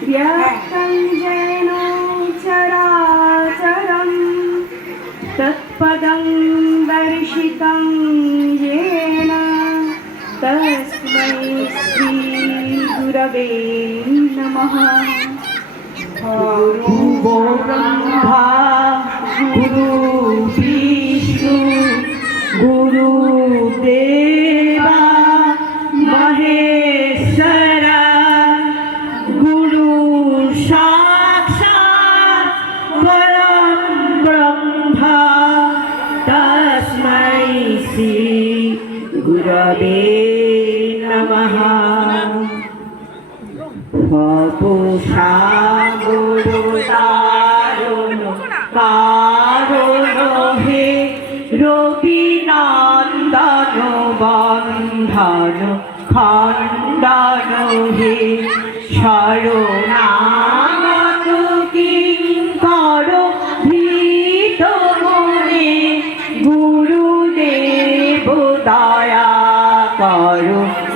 व्यक्तं येन चराचरं तत्पदं दर्शितं येन तस्मै श्रीगुरवे नमः। गुरु ब्रह्मा गुरु विष्णु गुरुदेवा महेश्वरा गुरु साक्षात् परं ब्रह्म तस्मै श्री गुरवे नमः। ভবসাগরতারণ কারণ হে রবিনন্দন বন্ধন খণ্ডন হে শরণাগত কিঙ্কর ভীত মনে গুরুদেব দয়া কর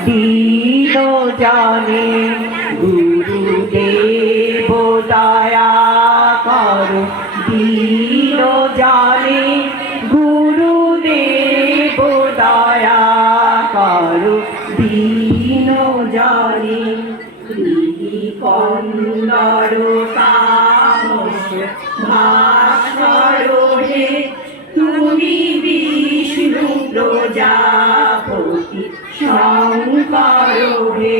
দীন জানে গুরুদেব দয়া কর দীন জানে গুরুদেব দয়া কর দীন জানে কন্দর তামস ভাস্কর হে তুমি বিষ্ণু প্রজাপতি শঙ্কর হে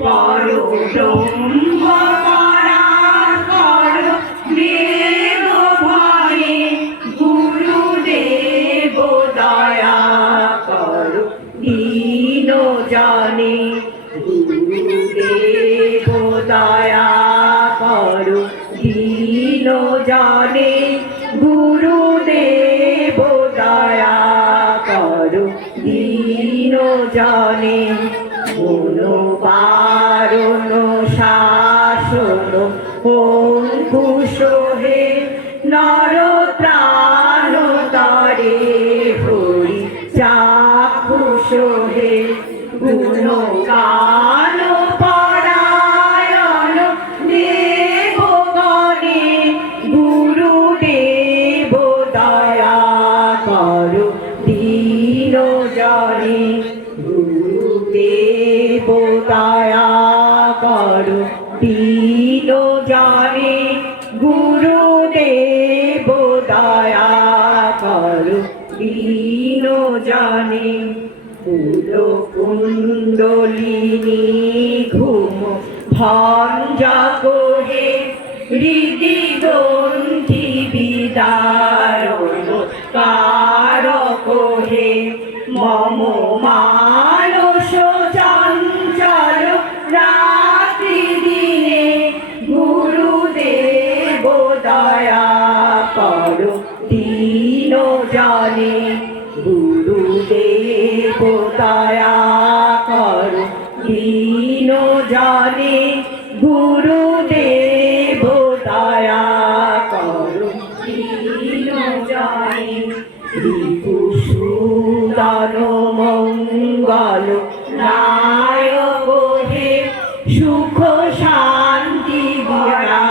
পরব্রহ্ম পরাৎপর বেদ ভয়ে গুরুদেব দয়া কর দীন জানে গুরুদেব দয়া কর দীন জানে গুরুদেব দয়া কর দীন জানে মনোবারণ শাসন অঙ্কুশ হে নর প্রাণ তারে হরি চাক্ষুষ হে গুণগান পরায়ণ দেবগণে গুরুদেব দয়া কর দীন জানে গুরুদেব দয়া কর দীন জানে গুরুদেব দয়া কর দীন জানে কুণ্ডলিনী ঘুম ভঞ্জক হে হৃদি গ্রন্থি বিদারণ কারক হে মম মানস চঞ্চল রাত্রি দিনে গুরুদেব দয়া কর দীন জানে গুরুদেব দয়া কর দীন জানে গুরুদেব দয়া কর দীন জানে রিপুসূদন মঙ্গল নায়ক হে সুখ শান্তি ভরা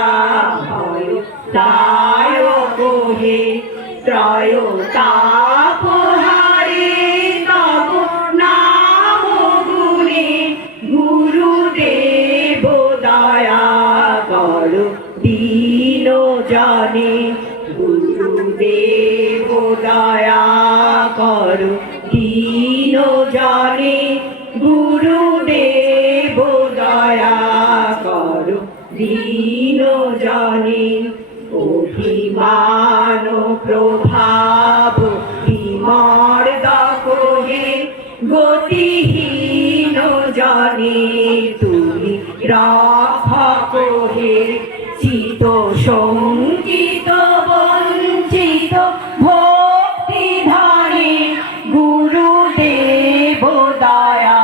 ভয় দায়ক হে ত্রয়োতাপহারে তব নাম গুণে গুরুদেব দয়া কর দীন জানে গুরুদেব দয়া কর দীন জানে গুরুদেব দয়া কর দীন জানে অভিমান প্রভাব বিমর্দক হে গতিহীন জানে তুমি রক্ষক হে চিত সঙ্গীত বঞ্চিত ভক্তি ধারে গুরুদেব দয়া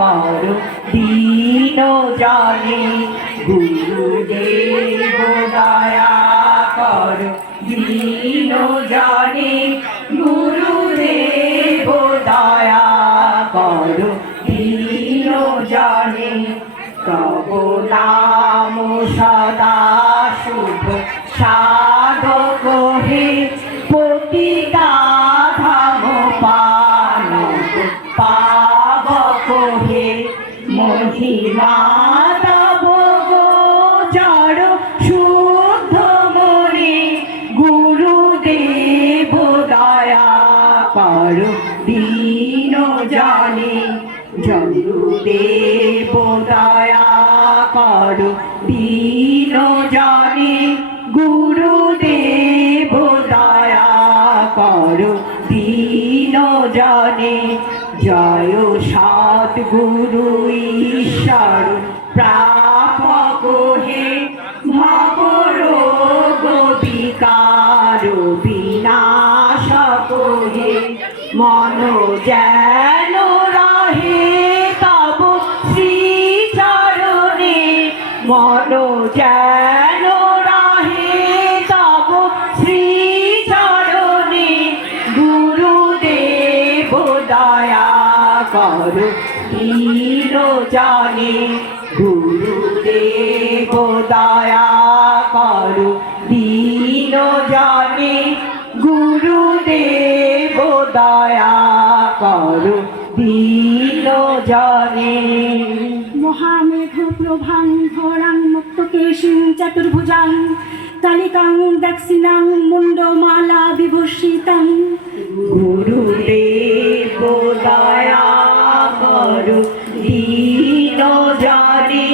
কর দীন জানে গুরুদেব দয়া কর দীন জানে গুরুদেব দয়া কর দীন জানে তব নাম সদা শুভ সাধক হে পতিতা ধাম পালক পাবক হে মহিমা তব গোচর শুদ্ধ মনে গুরুদেব দয়া কর দীন জানে গুরুদেব দয়া কর দীন জানে গুরুদেব দয়া কর দীন জানে জয় সদ্গুরু ঈশ্বর প্রাপক হে ভবরোগ বিকার বিনাশক হে মন যেন রহে তব শ্রীচরণে মন যেন রহে তব শ্রীচরণে গুরুদেব দয়া কর দীন জানে গুরুদেব দয়া কর দীন জানে গুরুদেব দয়া কর দীন জানে মহামেঘ প্রভাং ধরাং মুক্তকেশিং চতুর্ভুজাং কালিকাং দক্ষিণাং মুন্ডমালা বিভূষিতাং গুরুদেব দয়া কর দীন জানে